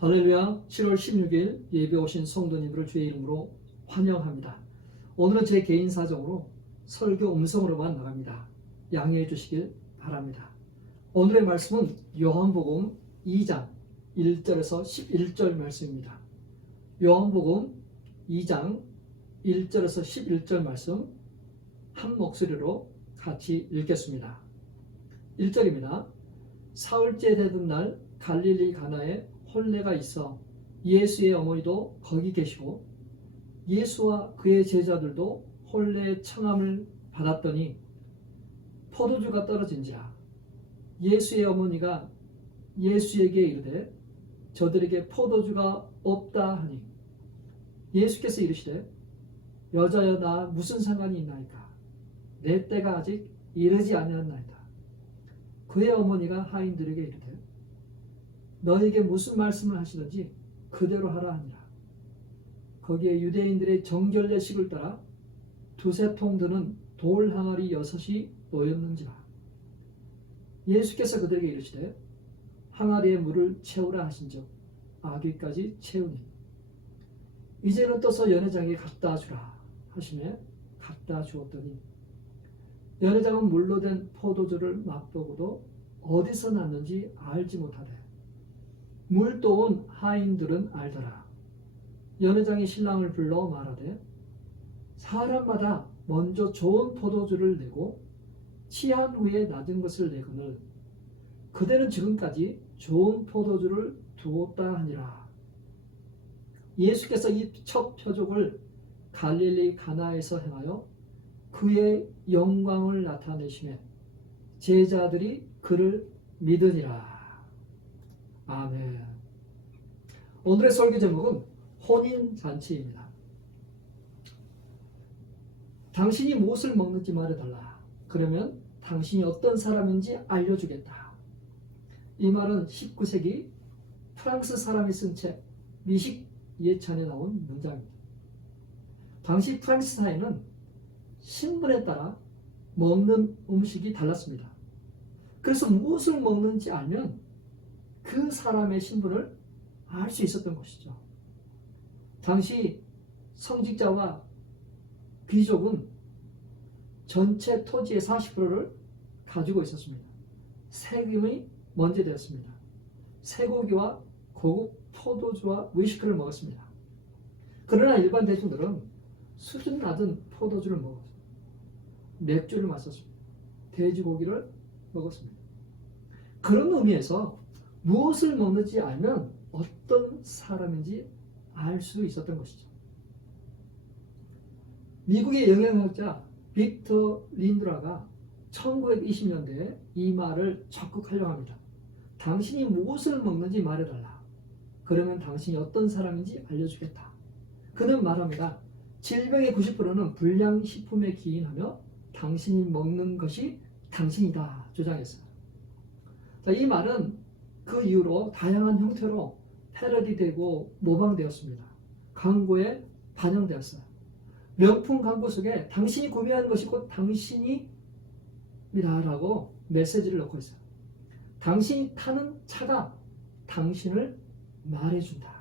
할렐루야. 7월 16일 예배 오신 성도님들을 주의 이름으로 환영합니다. 오늘은 제 개인 사정으로 설교 음성으로만 나갑니다. 양해해 주시길 바랍니다. 오늘의 말씀은 요한복음 2장 1절에서 11절 말씀입니다. 요한복음 2장 1절에서 11절 말씀 한 목소리로 같이 읽겠습니다. 1절입니다. 사흘째 되던 날 갈릴리 가나에 혼례가 있어 예수의 어머니도 거기 계시고 예수와 그의 제자들도 혼례의 청함을 받았더니 포도주가 떨어진지라. 예수의 어머니가 예수에게 이르되 저들에게 포도주가 없다 하니 예수께서 이르시되 여자여 나 무슨 상관이 있나이까 내 때가 아직 이르지 아니하였나이다. 그의 어머니가 하인들에게 이르되 너에게 무슨 말씀을 하시든지 그대로 하라 하니라. 거기에 유대인들의 정결례식을 따라 두세 통 드는 돌 항아리 6이 놓였는지라. 예수께서 그들에게 이르시되 항아리에 물을 채우라 하신즉 아귀까지 채우니 이제는 떠서 연회장에 갖다 주라 하시매 갖다 주었더니 연회장은 물로 된 포도주를 맛보고도 어디서 났는지 알지 못하되 물도온 하인들은 알더라. 연회장이 신랑을 불러 말하되 사람마다 먼저 좋은 포도주를 내고 취한 후에 낮은 것을 내거늘 그대는 지금까지 좋은 포도주를 두었다 하니라. 예수께서 이 첫 표적을 갈릴리 가나에서 행하여 그의 영광을 나타내시매 제자들이 그를 믿으니라. 아멘. 오늘의 설교 제목은 혼인잔치입니다. 당신이 무엇을 먹는지 말해달라. 그러면 당신이 어떤 사람인지 알려주겠다. 이 말은 19세기 프랑스 사람이 쓴 책 미식 예찬에 나온 문장입니다. 당시 프랑스 사회는 신분에 따라 먹는 음식이 달랐습니다. 그래서 무엇을 먹는지 알면 그 사람의 신분을 알 수 있었던 것이죠. 당시 성직자와 귀족은 전체 토지의 40%를 가지고 있었습니다. 세금이 먼저 되었습니다. 쇠고기와 고급 포도주와 위스키를 먹었습니다. 그러나 일반 대중들은 수준 낮은 포도주를 먹었습니다. 맥주를 마셨습니다. 돼지고기를 먹었습니다. 그런 의미에서 무엇을 먹는지 알면 어떤 사람인지 알 수 있었던 것이죠. 미국의 영양학자 빅터 린드라가 1920년대에 이 말을 적극 활용합니다. 당신이 무엇을 먹는지 말해달라. 그러면 당신이 어떤 사람인지 알려주겠다. 그는 말합니다. 질병의 90%는 불량식품에 기인하며 당신이 먹는 것이 당신이다 주장했어요. 자, 이 말은 그 이후로 다양한 형태로 패러디되고 모방되었습니다. 광고에 반영되었어요. 명품 광고 속에 당신이 구매한 것이 곧 당신이라고 메시지를 넣고 있어요. 당신이 타는 차가 당신을 말해준다.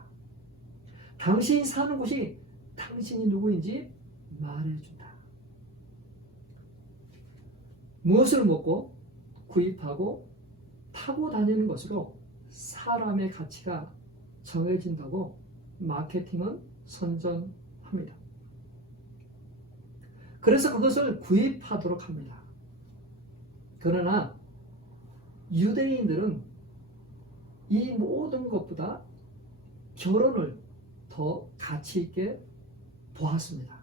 당신이 사는 곳이 당신이 누구인지 말해준다. 무엇을 먹고 구입하고 타고 다니는 것으로 사람의 가치가 정해진다고 마케팅은 선전합니다. 그래서 그것을 구입하도록 합니다. 그러나 유대인들은 이 모든 것보다 결혼을 더 가치 있게 보았습니다.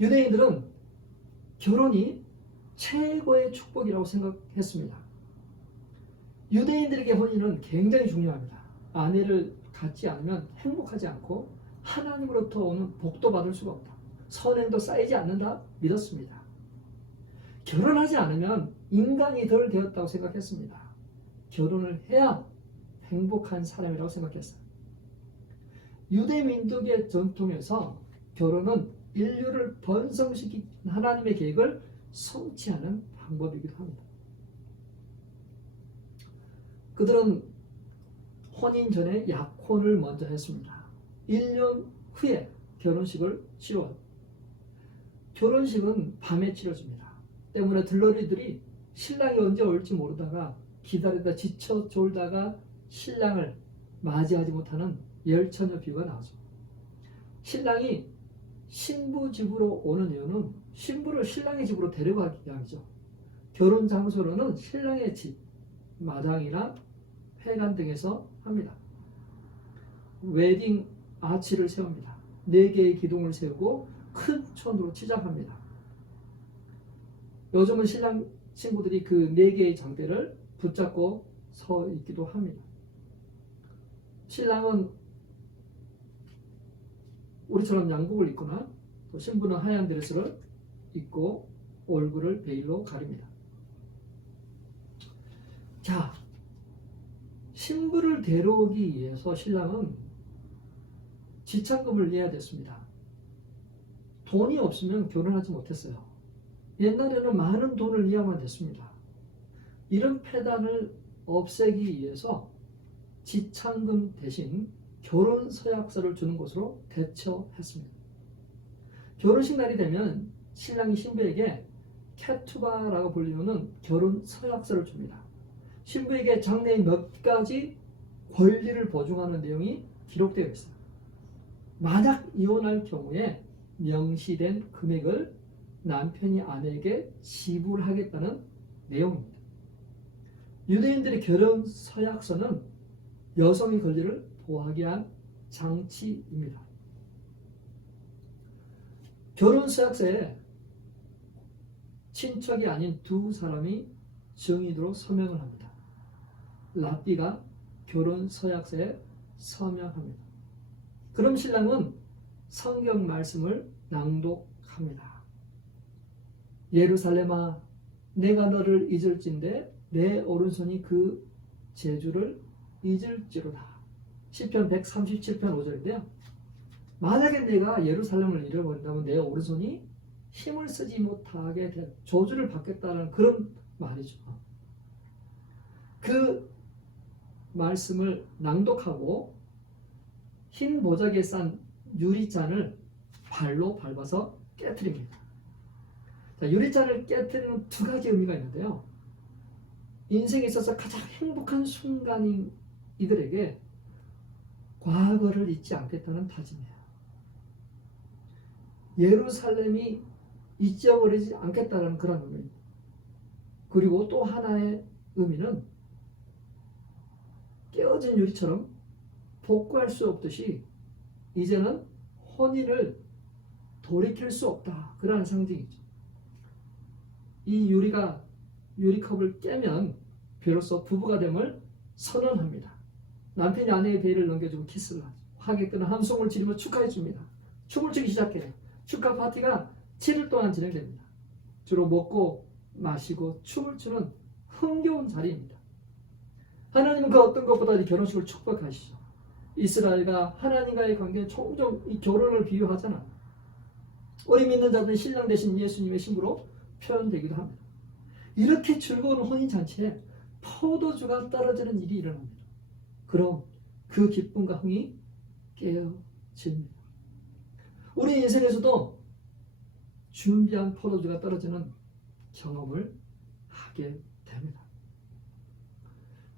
유대인들은 결혼이 최고의 축복이라고 생각했습니다. 유대인들에게 혼인은 굉장히 중요합니다. 아내를 갖지 않으면 행복하지 않고 하나님으로부터 오는 복도 받을 수가 없다. 선행도 쌓이지 않는다 믿었습니다. 결혼하지 않으면 인간이 덜 되었다고 생각했습니다. 결혼을 해야 행복한 사람이라고 생각했어요. 유대 민족의 전통에서 결혼은 인류를 번성시킨 하나님의 계획을 성취하는 방법이기도 합니다. 그들은 혼인 전에 약혼을 먼저 했습니다. 1년 후에 결혼식을 치러요. 결혼식은 밤에 치러집니다. 때문에 들러리들이 신랑이 언제 올지 모르다가 기다리다 지쳐 졸다가 신랑을 맞이하지 못하는 열처녀 비유가 나오죠. 신랑이 신부 집으로 오는 이유는 신부를 신랑의 집으로 데려가기 위함이죠. 결혼 장소로는 신랑의 집, 마당이나 회관 등에서 합니다. 웨딩 아치를 세웁니다. 4개의 기둥을 세우고 큰 천으로 치장합니다. 요즘은 신랑 신부들이 그 4개의 장대를 붙잡고 서 있기도 합니다. 신랑은 우리처럼 양복을 입거나 또 신부는 하얀 드레스를 입고 얼굴을 베일로 가립니다. 자, 신부를 데려오기 위해서 신랑은 지참금을 내야 됐습니다. 돈이 없으면 결혼하지 못했어요. 옛날에는 많은 돈을 내야만 됐습니다. 이런 폐단을 없애기 위해서 지참금 대신 결혼 서약서를 주는 것으로 대처했습니다. 결혼식 날이 되면 신랑이 신부에게 케투바라고 불리는 결혼 서약서를 줍니다. 신부에게 장래의 몇 가지 권리를 보증하는 내용이 기록되어 있어요. 만약 이혼할 경우에 명시된 금액을 남편이 아내에게 지불하겠다는 내용입니다. 유대인들의 결혼 서약서는 여성의 권리를 보호하기 위한 장치입니다. 결혼 서약서에 친척이 아닌 2사람이 증인으로 서명을 합니다. 랍비가 결혼 서약서에 서명합니다. 그럼 신랑은 성경 말씀을 낭독합니다. 예루살렘아, 내가 너를 잊을진대 내 오른손이 그 재주를 잊을지로다. 시편 137편 5절인데요. 만약에 내가 예루살렘을 잃어버린다면 내 오른손이 힘을 쓰지 못하게 될 저주를 받겠다는 그런 말이죠. 그 말씀을 낭독하고 흰 보자기에 싼 유리잔을 발로 밟아서 깨트립니다. 자, 유리잔을 깨트리는 2가지 의미가 있는데요. 인생에 있어서 가장 행복한 순간인 이들에게 과거를 잊지 않겠다는 다짐이에요. 예루살렘이 잊어버리지 않겠다는 그런 의미입니다. 그리고 또 하나의 의미는 깨어진 유리처럼 복구할 수 없듯이 이제는 혼인을 돌이킬 수 없다. 그러한 상징이죠. 이 유리컵을 깨면 비로소 부부가 됨을 선언합니다. 남편이 아내의 베일을 넘겨주고 키스를 하죠. 하객들은 함성을 지르며 축하해 줍니다. 춤을 추기 시작해요. 축하 파티가 7일 동안 진행됩니다. 주로 먹고 마시고 춤을 추는 흥겨운 자리입니다. 하나님은 그 어떤 것보다 이 결혼식을 축복하시죠. 이스라엘과 하나님과의 관계는 종종 이 결혼을 비유하잖아요. 우리 믿는 자들은 신랑 대신 예수님의 신부로 표현되기도 합니다. 이렇게 즐거운 혼인잔치에 포도주가 떨어지는 일이 일어납니다. 그럼 그 기쁨과 흥이 깨어집니다. 우리 인생에서도 준비한 포도주가 떨어지는 경험을 하게 됩니다.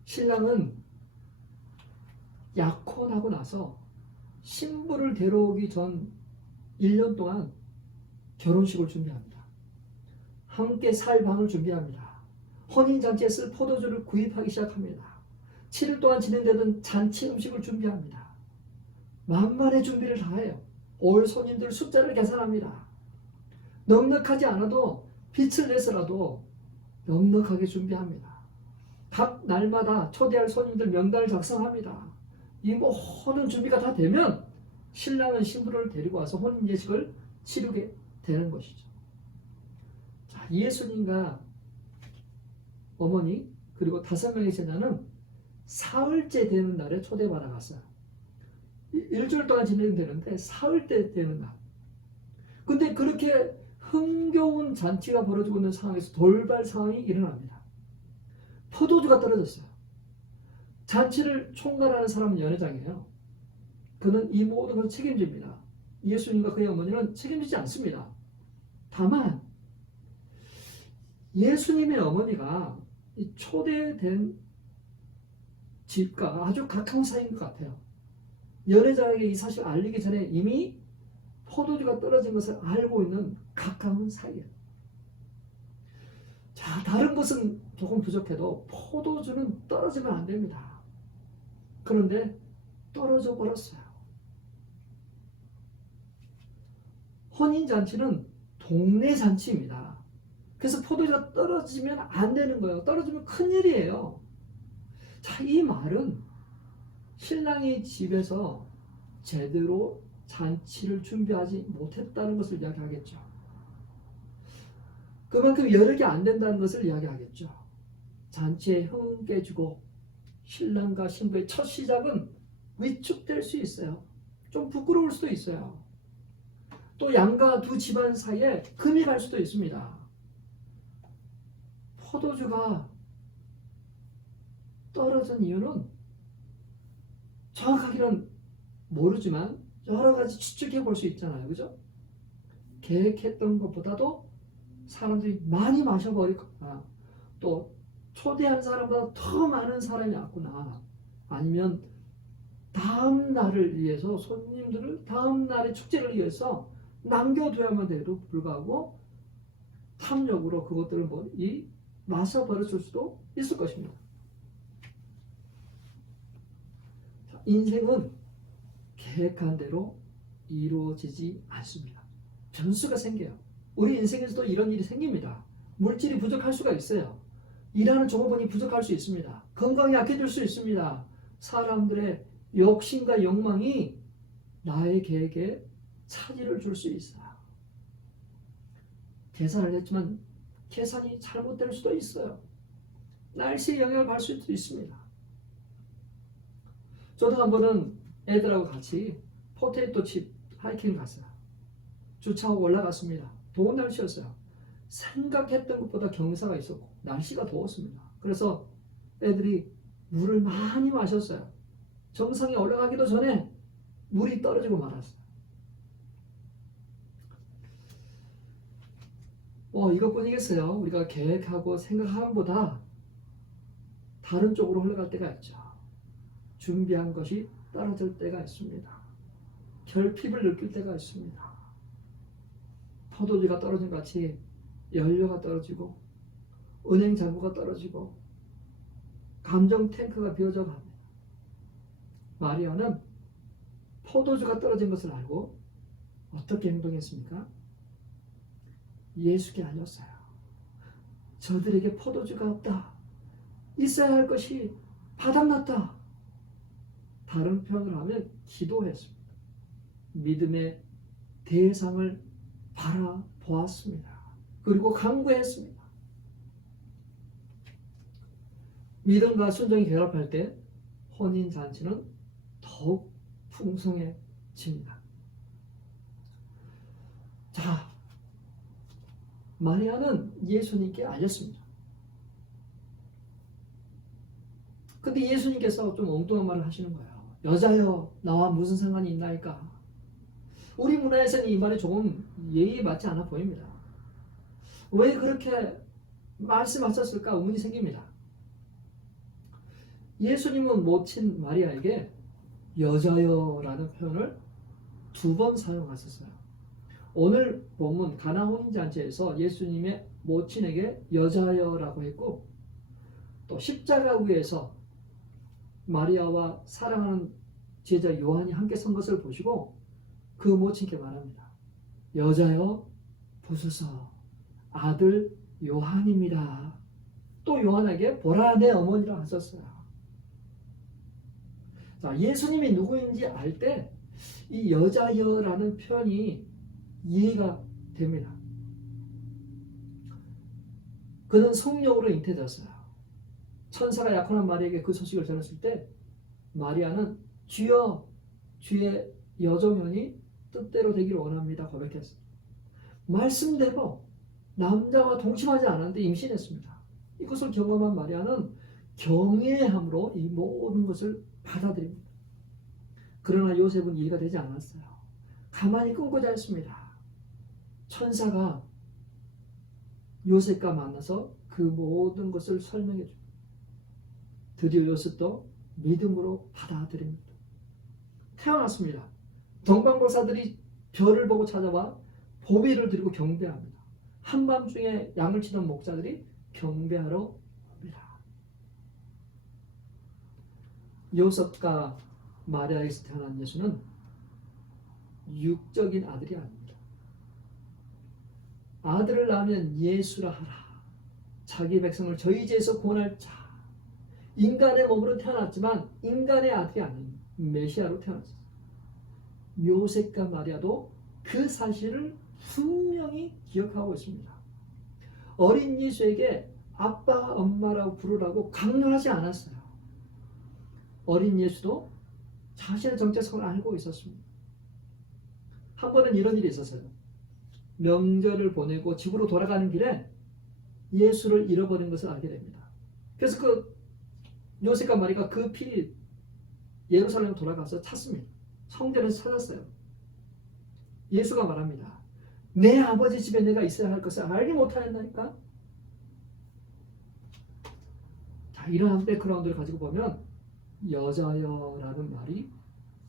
신랑은 약혼하고 나서 신부를 데려오기 전 1년 동안 결혼식을 준비합니다. 함께 살 방을 준비합니다. 혼인잔치에 쓸 포도주를 구입하기 시작합니다. 7일 동안 진행되던 잔치 음식을 준비합니다. 만반의 준비를 다해요. 올 손님들 숫자를 계산합니다. 넉넉하지 않아도 빛을 내서라도 넉넉하게 준비합니다. 각 날마다 초대할 손님들 명단을 작성합니다. 이 모든 준비가 다 되면 신랑은 신부를 데리고 와서 혼인 예식을 치르게 되는 것이죠. 자, 예수님과 어머니 그리고 5명의 제자는 사흘째 되는 날에 초대받아 갔어요. 일주일 동안 진행되는데 사흘째 되는 날. 근데 그렇게 흥겨운 잔치가 벌어지고 있는 상황에서 돌발 상황이 일어납니다. 포도주가 떨어졌어요. 잔치를 총괄하는 사람은 연회장이에요. 그는 이 모든 것을 책임집니다. 예수님과 그의 어머니는 책임지지 않습니다. 다만 예수님의 어머니가 이 초대된 집과 아주 가까운 사이인 것 같아요. 연회장에게 이 사실을 알리기 전에 이미 포도주가 떨어진 것을 알고 있는 가까운 사이예요. 자, 다른 것은 조금 부족해도 포도주는 떨어지면 안 됩니다. 그런데 떨어져 버렸어요. 혼인잔치는 동네 잔치입니다. 그래서 포도주가 떨어지면 안 되는 거예요. 떨어지면 큰일이에요. 자, 이 말은 신랑이 집에서 제대로 잔치를 준비하지 못했다는 것을 이야기하겠죠. 그만큼 여력이 안 된다는 것을 이야기하겠죠. 잔치에 흥 깨지고 신랑과 신부의 첫 시작은 위축될 수 있어요. 좀 부끄러울 수도 있어요. 또 양가 두 집안 사이에 금이 갈 수도 있습니다. 포도주가 떨어진 이유는 정확하게는 모르지만 여러 가지 추측해 볼 수 있잖아요. 그죠? 계획했던 것보다도 사람들이 많이 마셔버리거나 또 초대한 사람보다 더 많은 사람이 왔구나. 아니면 다음 날을 위해서 손님들을 다음 날의 축제를 위해서 남겨둬야만 돼도 불구하고 탐욕으로 그것들을 마셔버렸을 수도 있을 것입니다. 인생은 계획한 대로 이루어지지 않습니다. 변수가 생겨요. 우리 인생에서도 이런 일이 생깁니다. 물질이 부족할 수가 있어요. 일하는 종업원이 부족할 수 있습니다. 건강이 약해질 수 있습니다. 사람들의 욕심과 욕망이 나의 계획에 차질을 줄 수 있어요. 계산을 했지만 계산이 잘못될 수도 있어요. 날씨에 영향을 받을 수도 있습니다. 저도 한 번은 애들하고 같이 포테이토 칩 하이킹 갔어요. 주차하고 올라갔습니다. 더운 날씨였어요. 생각했던 것보다 경사가 있었고 날씨가 더웠습니다. 그래서 애들이 물을 많이 마셨어요. 정상에 올라가기도 전에 물이 떨어지고 말았어요. 이것뿐이겠어요. 우리가 계획하고 생각하는 것보다 다른 쪽으로 흘러갈 때가 있죠. 준비한 것이 떨어질 때가 있습니다. 결핍을 느낄 때가 있습니다. 포도주가 떨어진 것 같이 연료가 떨어지고 은행 잔고가 떨어지고 감정 탱크가 비어져 갑니다. 마리아는 포도주가 떨어진 것을 알고 어떻게 행동했습니까? 예수께 알렸어요. 저들에게 포도주가 없다. 있어야 할 것이 바닥났다. 다른 표현을 하면 기도했습니다. 믿음의 대상을 바라보았습니다. 그리고 간구했습니다. 믿음과 순종이 결합할 때 혼인잔치는 더욱 풍성해집니다. 자, 마리아는 예수님께 알렸습니다. 근데 예수님께서 좀 엉뚱한 말을 하시는 거예요. 여자여, 나와 무슨 상관이 있나이까? 우리 문화에서는 이 말이 조금 예의에 맞지 않아 보입니다. 왜 그렇게 말씀하셨을까 의문이 생깁니다. 예수님은 모친 마리아에게 여자여라는 표현을 2번 사용하셨어요. 오늘 본문 가나 혼인잔치에서 예수님의 모친에게 여자여라고 했고 또 십자가 위에서 마리아와 사랑하는 제자 요한이 함께 선 것을 보시고 그 모친께 말합니다. 여자여 보소서 아들 요한입니다. 또 요한에게 보라 내 어머니라 하셨어요. 자, 예수님이 누구인지 알 때 이 여자여라는 표현이 이해가 됩니다. 그는 성령으로 잉태되었어요. 천사가 약혼한 마리아에게 그 소식을 전했을 때 마리아는 주여 주의 여종연이 뜻대로 되기를 원합니다 고백했어요. 말씀대로 남자와 동침하지 않았는데 임신했습니다. 이것을 경험한 마리아는 경외함으로 이 모든 것을 받아들입니다. 그러나 요셉은 이해가 되지 않았어요. 가만히 끊고 자였습니다. 천사가 요셉과 만나서 그 모든 것을 설명해 줍니다. 드디어 요셉도 믿음으로 받아들입니다. 태어났습니다. 동방박사들이 별을 보고 찾아와 보배를 드리고 경배합니다. 한밤중에 양을 치던 목자들이 경배하러 옵니다. 요셉과 마리아에서 태어난 예수는 육적인 아들이 아닙니다. 아들을 낳으면 예수라 하라. 자기 백성을 저희 죄에서 구원할 자. 인간의 몸으로 태어났지만 인간의 아들이 아닌 메시아로 태어났습니다. 요셉과 마리아도 그 사실을 분명히 기억하고 있습니다. 어린 예수에게 아빠, 엄마라고 부르라고 강요하지 않았어요. 어린 예수도 자신의 정체성을 알고 있었습니다. 한 번은 이런 일이 있었어요. 명절을 보내고 집으로 돌아가는 길에 예수를 잃어버린 것을 알게 됩니다. 그래서 그 요셉과 마리아가 급히 예루살렘 돌아가서 찾습니다. 성전에서 찾았어요. 예수가 말합니다. 내 아버지 집에 내가 있어야 할 것을 알지 못하였나니까? 자, 이러한 백그라운드를 가지고 보면 여자여 라는 말이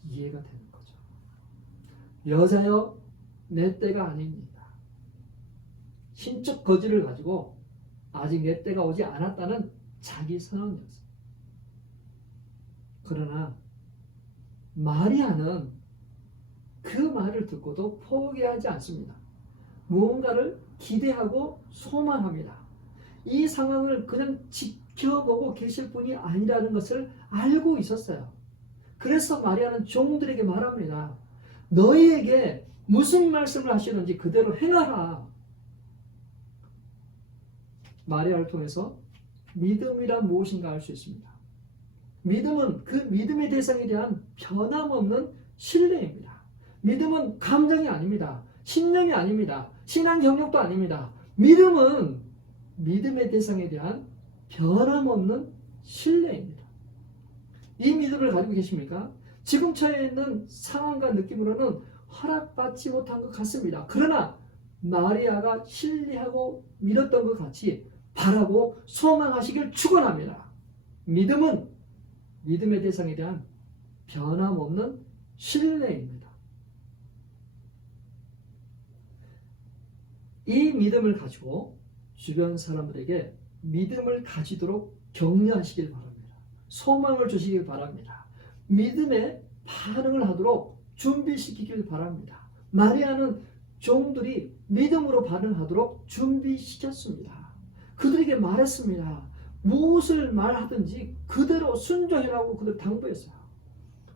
이해가 되는 거죠. 여자여 내 때가 아닙니다. 신적 거지를 가지고 아직 내 때가 오지 않았다는 자기 선언이었어요. 그러나 마리아는 그 말을 듣고도 포기하지 않습니다. 무언가를 기대하고 소망합니다. 이 상황을 그냥 지켜보고 계실 분이 아니라는 것을 알고 있었어요. 그래서 마리아는 종들에게 말합니다. 너희에게 무슨 말씀을 하시는지 그대로 행하라. 마리아를 통해서 믿음이란 무엇인가 알 수 있습니다. 믿음은 그 믿음의 대상에 대한 변함없는 신뢰입니다. 믿음은 감정이 아닙니다. 신념이 아닙니다. 신앙 경력도 아닙니다. 믿음은 믿음의 대상에 대한 변함없는 신뢰입니다. 이 믿음을 가지고 계십니까? 지금 처해 있는 상황과 느낌으로는 허락받지 못한 것 같습니다. 그러나 마리아가 신뢰하고 믿었던 것 같이 바라고 소망하시길 축원합니다. 믿음은 믿음의 대상에 대한 변함없는 신뢰입니다. 이 믿음을 가지고 주변 사람들에게 믿음을 가지도록 격려하시길 바랍니다. 소망을 주시길 바랍니다. 믿음의 반응을 하도록 준비시키길 바랍니다. 마리아는 종들이 믿음으로 반응하도록 준비시켰습니다. 그들에게 말했습니다. 무엇을 말하든지 그대로 순종하라고 그들 당부했어요.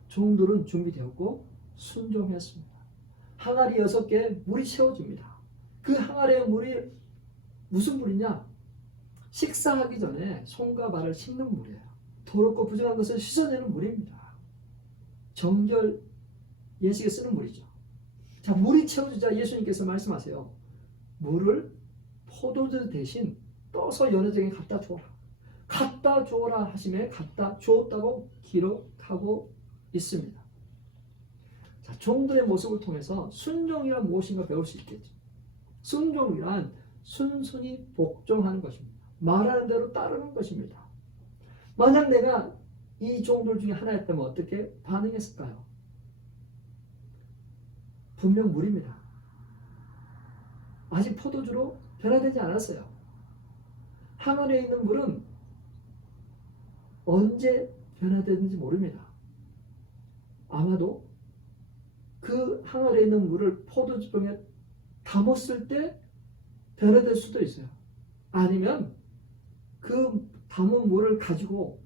종들은 준비되었고 순종했습니다. 항아리 6개에 물이 채워집니다. 그 항아리의 물이 무슨 물이냐? 식사하기 전에 손과 발을 씻는 물이에요. 더럽고 부정한 것을 씻어내는 물입니다. 정결 예식에 쓰는 물이죠. 자, 물이 채워지자 예수님께서 말씀하세요. 물을 포도주 대신 떠서 연회장에 갖다 주어라. 갖다 주어라 하심에 갖다 주었다고 기록하고 있습니다. 자, 종들의 모습을 통해서 순종이란 무엇인가 배울 수 있겠죠. 순종이란 순순히 복종하는 것입니다. 말하는 대로 따르는 것입니다. 만약 내가 이 종들 중에 하나였다면 어떻게 반응했을까요? 분명 물입니다. 아직 포도주로 변화되지 않았어요. 항아리에 있는 물은 언제 변화되는지 모릅니다. 아마도 그 항아리에 있는 물을 포도주병에 담았을 때 변화될 수도 있어요. 아니면 그 담은 물을 가지고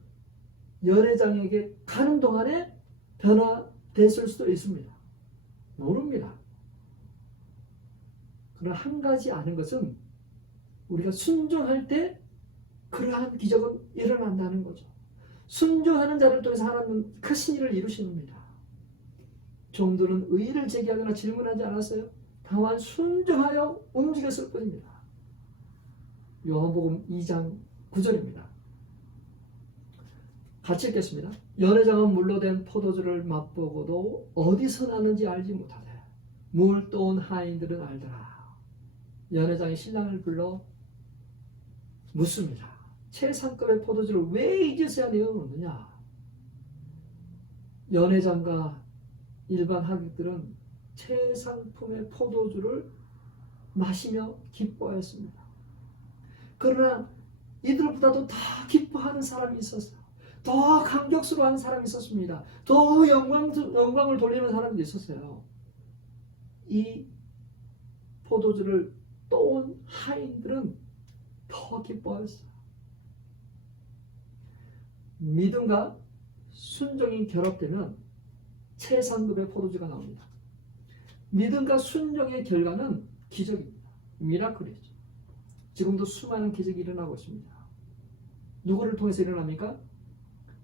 연회장에게 가는 동안에 변화됐을 수도 있습니다. 모릅니다. 그러나 한 가지 아는 것은 우리가 순종할 때 그러한 기적은 일어난다는 거죠. 순종하는 자를 통해서 하나님은 크신 일을 이루십니다. 종들은 의의를 제기하거나 질문하지 않았어요. 다만 순종하여 움직였을 뿐입니다. 요한복음 2장 9절입니다. 같이 읽겠습니다. 연회장은 물로 된 포도주를 맛보고도 어디서 나는지 알지 못하되 물 떠온 하인들은 알더라. 연회장이 신랑을 불러 묻습니다. 최상급의 포도주를 왜 이제서야 내어 놓느냐? 연회장과 일반 하객들은 최상품의 포도주를 마시며 기뻐했습니다. 그러나 이들보다도 더 기뻐하는 사람이 있었어요. 더 감격스러워하는 사람이 있었습니다. 더 영광을 돌리는 사람도 있었어요. 이 포도주를 떠온 하인들은 더 기뻐했어요. 믿음과 순종이 결합되면 최상급의 포도주가 나옵니다. 믿음과 순종의 결과는 기적입니다. 미라클이죠. 지금도 수많은 기적이 일어나고 있습니다. 누구를 통해서 일어납니까?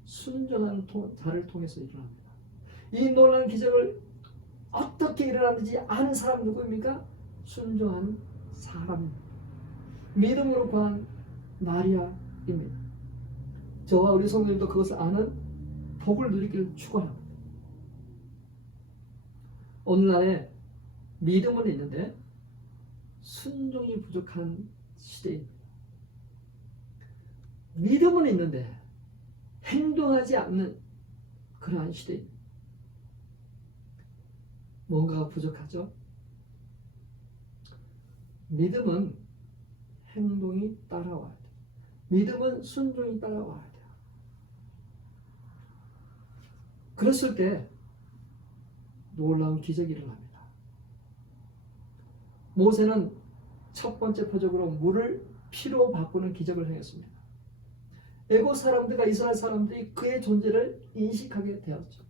순종하는 자를 통해서 일어납니다. 이 놀라운 기적을 어떻게 일어나는지 아는 사람 누구입니까? 순종하는 사람입니다. 믿음으로 구한 마리아입니다. 저와 우리 성도님도 그것을 아는 복을 누리기를 축원합니다. 오늘날에 믿음은 있는데 순종이 부족한 시대입니다. 믿음은 있는데 행동하지 않는 그러한 시대입니다. 뭔가가 부족하죠? 믿음은 행동이 따라와야 돼요. 믿음은 순종이 따라와야 돼요. 그랬을 때 놀라운 기적이 일어납니다. 모세는 첫 번째 표적으로 물을 피로 바꾸는 기적을 행했습니다. 애국 사람들과 이스라엘 사람들이 그의 존재를 인식하게 되었죠.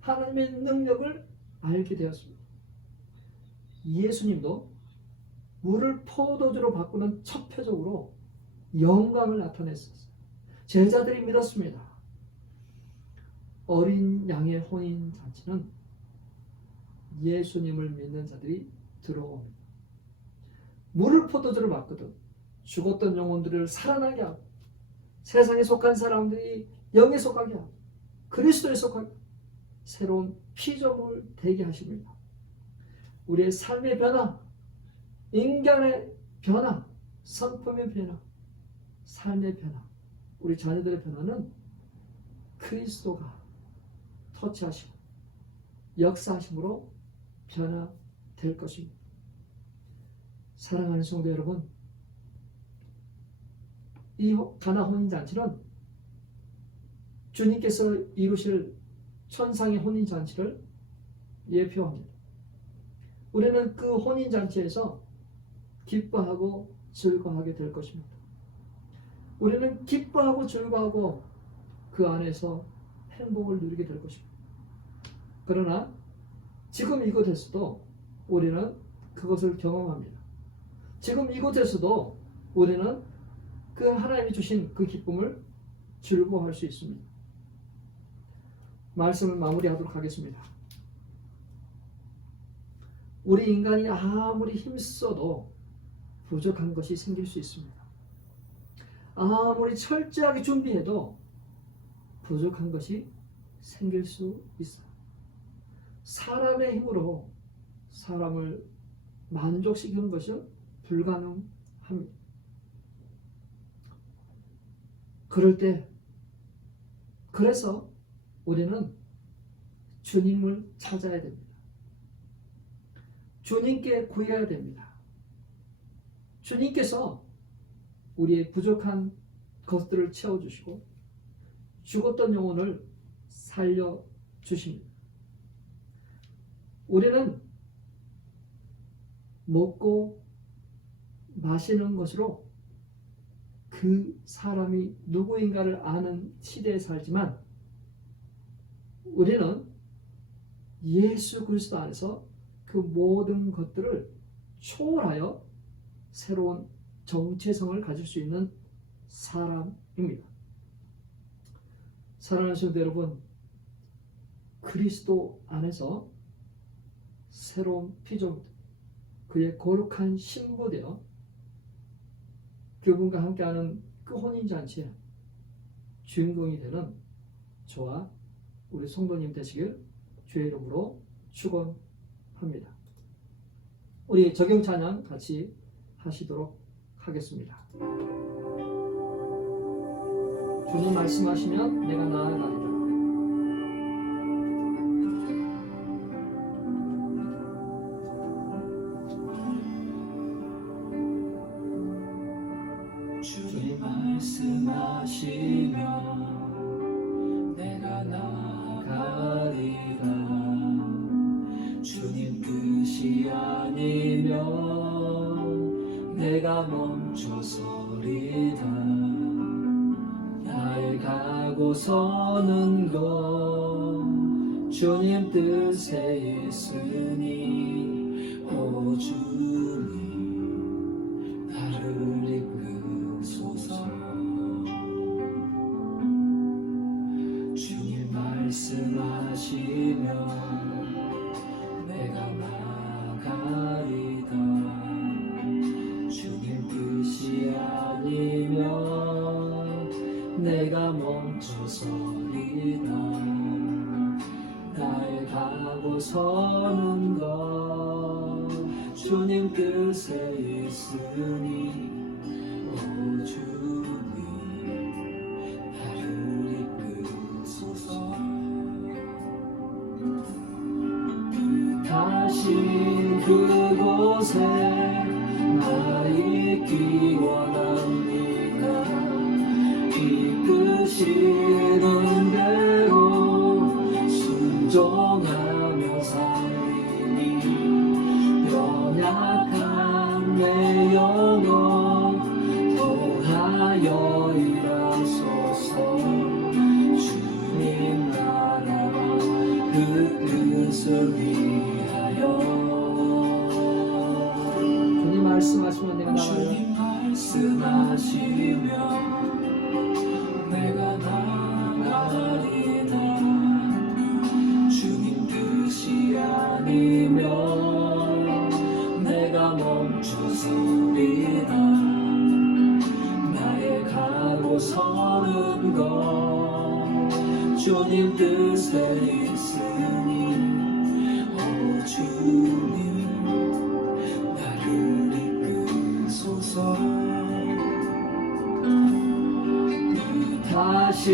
하나님의 능력을 알게 되었습니다. 예수님도 물을 포도주로 바꾸는 첫 표적으로 영광을 나타냈었어요. 제자들이 믿었습니다. 어린 양의 혼인 잔치는 예수님을 믿는 자들이 들어옵니다. 물을 포도주로 바꾸듯 죽었던 영혼들을 살아나게 하고 세상에 속한 사람들이 영에 속하게 하고 그리스도에 속하게 하고 새로운 피조물 되게 하십니다. 우리의 삶의 변화, 인간의 변화, 성품의 변화, 삶의 변화, 우리 자녀들의 변화는 그리스도가 터치하시고 역사하심으로 변화될 것입니다. 사랑하는 성도 여러분, 이 가나 혼인잔치는 주님께서 이루실 천상의 혼인잔치를 예표합니다. 우리는 그 혼인잔치에서 기뻐하고 즐거워하게 될 것입니다. 우리는 기뻐하고 즐거워하고 그 안에서 행복을 누리게 될 것입니다. 그러나 지금 이곳에서도 우리는 그것을 경험합니다. 지금 이곳에서도 우리는 그 하나님이 주신 그 기쁨을 즐거워할 수 있습니다. 말씀을 마무리하도록 하겠습니다. 우리 인간이 아무리 힘써도 부족한 것이 생길 수 있습니다. 아무리 철저하게 준비해도 부족한 것이 생길 수 있어요. 사람의 힘으로 사람을 만족시키는 것은 불가능합니다. 그럴 때 그래서 우리는 주님을 찾아야 됩니다. 주님께 구해야 됩니다. 주님께서 우리의 부족한 것들을 채워주시고 죽었던 영혼을 살려주십니다. 우리는 먹고 마시는 것으로 그 사람이 누구인가를 아는 시대에 살지만 우리는 예수 그리스도 안에서 그 모든 것들을 초월하여 새로운 정체성을 가질 수 있는 사람입니다. 사랑하는 성도 여러분, 그리스도 안에서 새로운 피조물, 그의 거룩한 신부되어 그분과 함께하는 그 혼인잔치의 주인공이 되는 저와 우리 성도님 되시길 주의 이름으로 축원합니다. 우리 적용 찬양 같이 하시도록 하겠습니다. 주님 말씀하시면 내가 나아가리라. 주님 말씀하시면 내가 나아가리라. 주님 뜻이 아니면 내가 멈춰서리다. 나의 가고 서는 것 주님 뜻에 있으니 오 주님 나를 이끄소서. 주님 말씀하시면 내가 나가리다. 주님 뜻이 아니면 내가 멈춰서리다. 나의 가고 서는 것 주님 뜻에 있으니 오 주님 나를 이끄소서. 다시 그곳에 나 있기 원합니다. 이끄시는 대로 순종하며 살리니 연약한 내 영혼 통하여 일하소서. 주님 나라와 그 뜻을 위하여. 주님 말씀하시면 내가 나가요. 주님 말씀하시면 내가 나가리다. 주님 뜻이 아니면 내가 멈춰서리다. 나의 가고 서는 것 주님 뜻에 있으니 오 주님 나를 이끄소서. 다시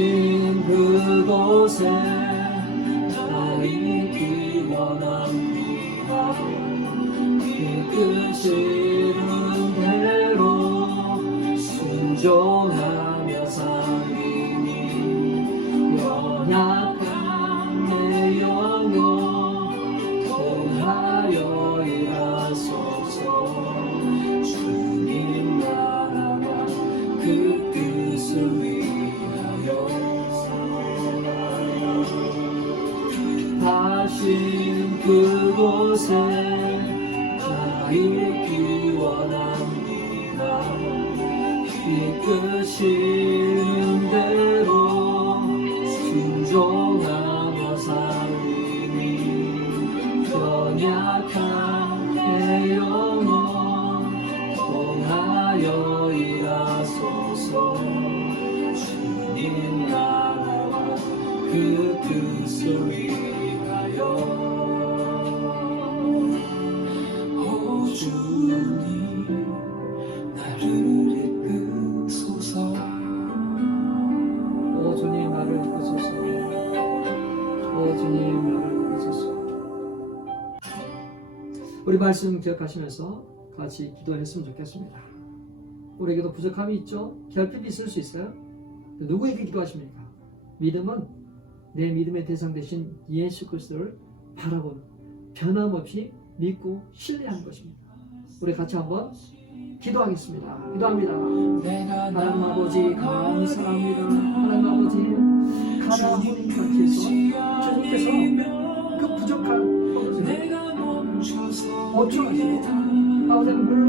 그곳에 나 있기 원합니다. 이끄시는 대로 순종하며 살리니 연약한 내 영혼 통하여 일하소서. 주님 나라와 그 뜻을 위하여. 다시 그곳에 나 있기 원합니다. 이끄시는 대로 순종하며 살리니 연약한 내 영혼 통하여 일하소서. 주님 나라와 그 뜻을 위하여. 오 주님 나를 이끄소서. 오 주님 나를 이끄소서. 오 주님 나를 이끄소서. 우리 말씀 기억하시면서 같이 기도했으면 좋겠습니다. 우리에게도 부족함이 있죠. 결핍이 있을 수 있어요. 누구에게 기도하십니까? 믿음은 내 믿음의 대상 되신 예수 그리스도를 바라보는, 변함없이 믿고 신뢰하는 것입니다. 우리 같이 한번 기도하겠습니다. 기도합니다. 하나님 아버지 감사합니다. 하나님 아버지 가나안인 같아서 주님께서 그 부족한 것을 보충하시고 아버지는 물론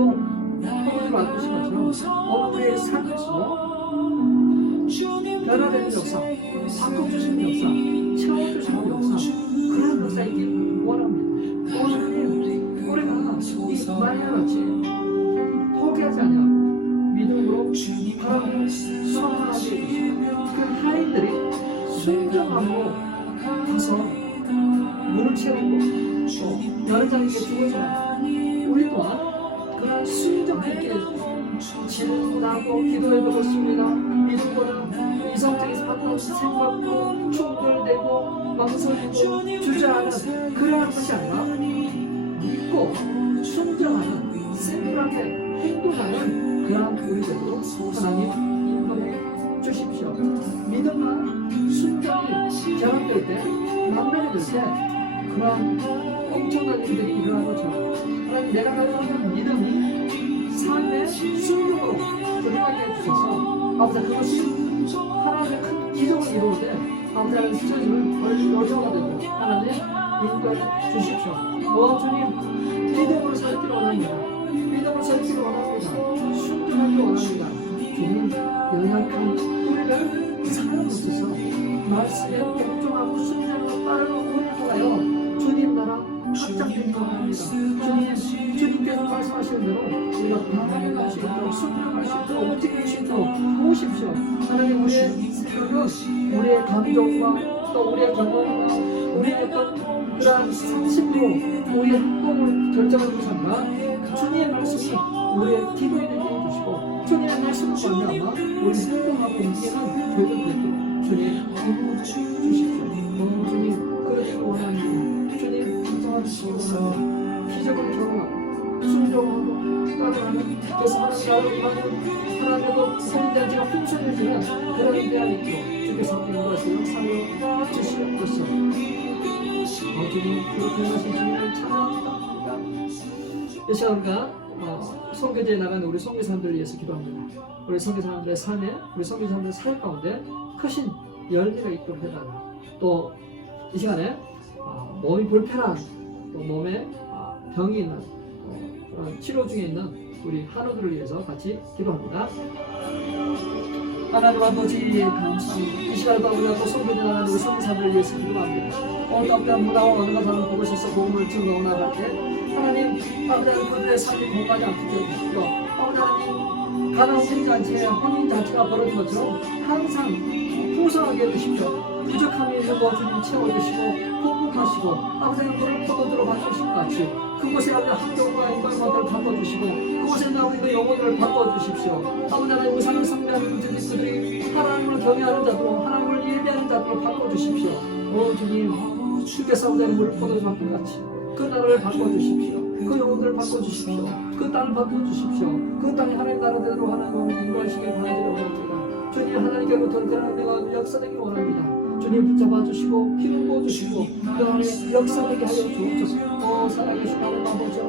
허물을 바꾸신 것처럼 어머니의 삶에서 변화되는 역사, 바꿔주시는 역사, 채워주시는 역사, 그런 역사 있길 원합니다. 오늘 우리가 이 마리아같이 포기하지 아니하고 믿음으로 바라보고 소망하게 해주시고 그 하인들이 순종하며 채우고 다른 자에게 주어져라. 우리 또한 그런 순종 있게 질문하고 기도해보겠습니다. 믿음보다 이성적인 사건 생각도 충돌되고 망설이고 주저하는 그러한 것이 아니라 믿고 순종하는 심플하게 행동하는 그러한 우리들도 하나님 인도해 주십시오. 믿음과 순종이 결합될 때 만나게 될 때 그러한 엄청난 일들이 일어나는 것처럼 하나님 내가 가지고 있는 믿음이 삶의 순종으로 드러나게 해주셔서 아버지 그것이 하나님의 큰 기적을 이루어 때 아버지의 스트레스를 어려워가 되고 하나님 인도해 주십시오. 주님 믿음으로 살기를 원합니다. 믿음으로 살기를 원합니다. 순종하기를 원합니다. 주님 연약한 우리를 사랑하셔서 말씀에 복종하고 순종하고 따르는 우리를 통하여 주님 나라 확장되기를 원합니다. 주님께서 말씀하시는 대로 우리가 나아갈 수 있도록 순종할 수 있도록 움직일 수 있도록 도우십시오. 하나님 우리의 생각은 우리의 감정과 또 우리의 경험과 우리의 어떤 그러한 상식으로 우리의 행동을 결정하는 것이 아니라 주님의 말씀이 우리의 기도에 되게 해주시고 주님의 말씀을 말미암아 우리 행동하고 움직이는 저희들 되도록 주님 인도해 주십시오. 주님 그러기를 원합니다. 주님 인정하시고 기적을 경험하고 순종하고 따라가는 그래서 하나님 나를 하나님도 성인자지가 풍성해지는 그런 대한 있도록 주께서 인도하시고 사랑해 주시옵소서. 주님 그렇게 하신 주님을 찬양합니다. 이 시간과 선교제에 나가는 우리 선교사님들을 위해서 기도합니다. 우리 선교사님들의 삶에 우리 선교사님들의 삶 가운데 크신 열매가 있도록 해달라. 또 이 시간에 몸이 불편한 또 몸에 병이 있는 치료 중에 있는 우리 한우들을 위해서 같이 기도합니다. 하나님 아버지 감사합니다. 이 시간에도 우리가 또 선교제 나가는 우리 선교사님들을 위해서 기도합니다. 따뜻한 문화와 언어가 다른 그곳에서 복음을 증거하고 나갈 때 하나님 아버지 그들의 삶이 공부하지 않게 해주시고 아버지 하나님 가나운 잔치에 혼인 잔치가 벌어진 것처럼 항상 풍성하게 해주십시오. 부족함이 있는 것 주님 채워주시고 공급하시고 아버지 물을 포도주로 바꾸신 것 같이 그곳에 아버지 환경과 인간과를 바꿔주시고 그곳에 나오는 그 영혼을 바꿔주십시오. 아버지 하나님 우상을 숭배하는 그들이 하나님을 경외하는 자들로 하나님을 예배하는 자들로 바꿔주십시오. 주님 주께서 아버지 물 포도주 바꾼 같이 그 나라를 바꿔주십시오. 그 영혼들을 바꿔주십시오. 그 땅을 바꿔주십시오. 그 땅에 하나님 나라대로 하나님을 인도하시길 바라기를 원합니다. 주님 하나님께로부터 하나님과 역사되기를 원합니다. 주님 붙잡아 주시고 기름 부어 주시고 그 안에 역사하게 하여 주옵소서. 살아계신 하나님 아버지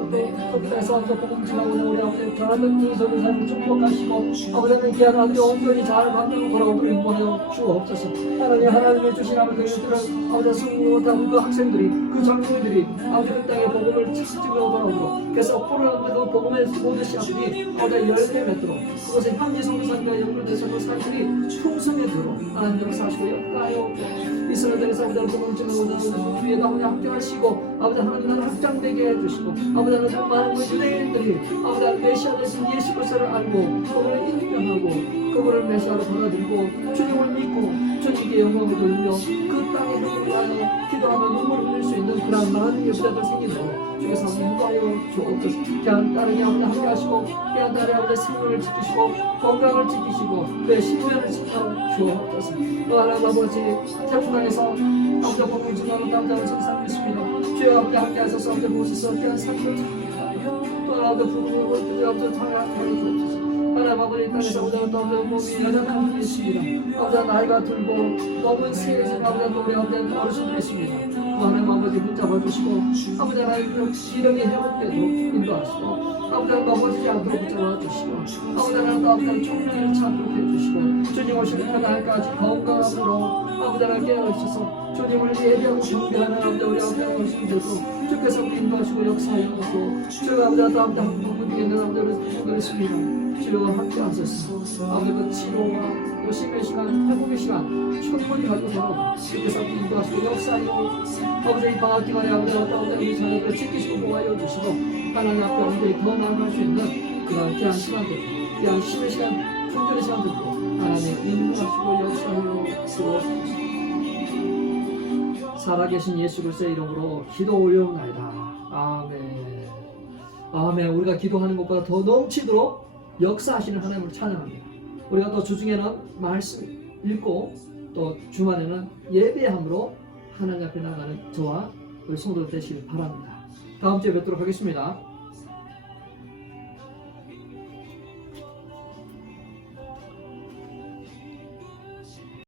거기에서 복음 지나오는 우리 아버지 변화된 인성의 삶을 축복하시고 아버지는 귀한 아들이 온전히 잘 만들고 돌아오기를 원하여 주옵소서. 하나님의 주신 아버지들은 아버지 성령 못한 그 학생들이 그 장로들이 아버지 그 땅에 복음을 찾으러 돌아오도록 그래서 포로는 그 복음의 모든 씨앗들이 아버지 열매 맺도록 그것에 현지 성도사님과 연결돼서 그 사람들이 풍성해지도록 하나님 역사하시고 역사하여 이스라엘에서 아버지 복음증을 위에 나오냐 합격하시고 아버지 하나님 나라 확장되게 해주시고 아버지 하나님 많은 유대인들이 아버지 메시아 되신 예수 그리스도를 알고 그분을 인정하고 그분을 메시아로 받아들이고 주님을 믿고 주님께 영광을 돌리며 그 땅에 행복을 위하여 기도하며 눈물을 흘릴 수 있는 그런 많은 예수자들 생기도록 주께서 인도하여 주옵소서. 그냥 따르게 함께 하시고 그냥 따르게 아버지 생명을 지키시고 건강을 지키시고 그의 신변을 지켜 주옵소서. 또 하나님 아버지 태풍당에서 아버지 복음 증거하는 남자를 전상했습니다. 주여 함께 하셔서 아버지 모셔서 귀한 삶을 또 하나님 부부를 아버지 찬양하여 주옵소서. 하나님 아버지 땅에서 오자는 또 몸이 연약한 분이 있습니다. 아버지 나이가 들고 너무 세해진 아버지 또 우리 아버지 어르신들이 있습니다. 하나님 아버지 붙잡아 주시고 아버지 하나님 기력이 회복되도록 인도하시고 아버지 하나님 넘어지지 않도록 붙잡아 주시고 아버지 하나님 아버지 총명을 찾도록 해주시고 주님 오시는 날까지 건강함으로 아버지 하나님 깨어주셔서 주님을 예배하고 경배하는 아버지 우리 아버지 어르신들도 주께서 인도하시고 역사하시고 주여 아버지 아버지 한국에 있는 아버지 어르신들 있습니다. 주여 함께 하셨습니다. 아버지 그 치료와 요심의 시간, 회복의 시간 충분히 가지고 돌아오고 주께서 인도하시고 역사하시고 아버지 이 방학 기간에 아버지 우리 자녀들을 지키시고 보호하여 주시고 하나님 앞에 우리들이 더 나아갈 수 있는 그런 귀한 시간들 귀한 심의 시간, 충분의 시간들도 하나님 인도하시고 역사하여 주옵소서. 살아계신 예수 그리스도의 이름으로 기도 올려옵나이다. 아멘. 아멘. 우리가 기도하는 것보다 더 넘치도록 역사하시는 하나님을 찬양합니다. 우리가 또 주중에는 말씀 읽고 또 주말에는 예배함으로 하나님 앞에 나가는 저와 우리 성도들 되시길 바랍니다. 다음 주에 뵙도록 하겠습니다.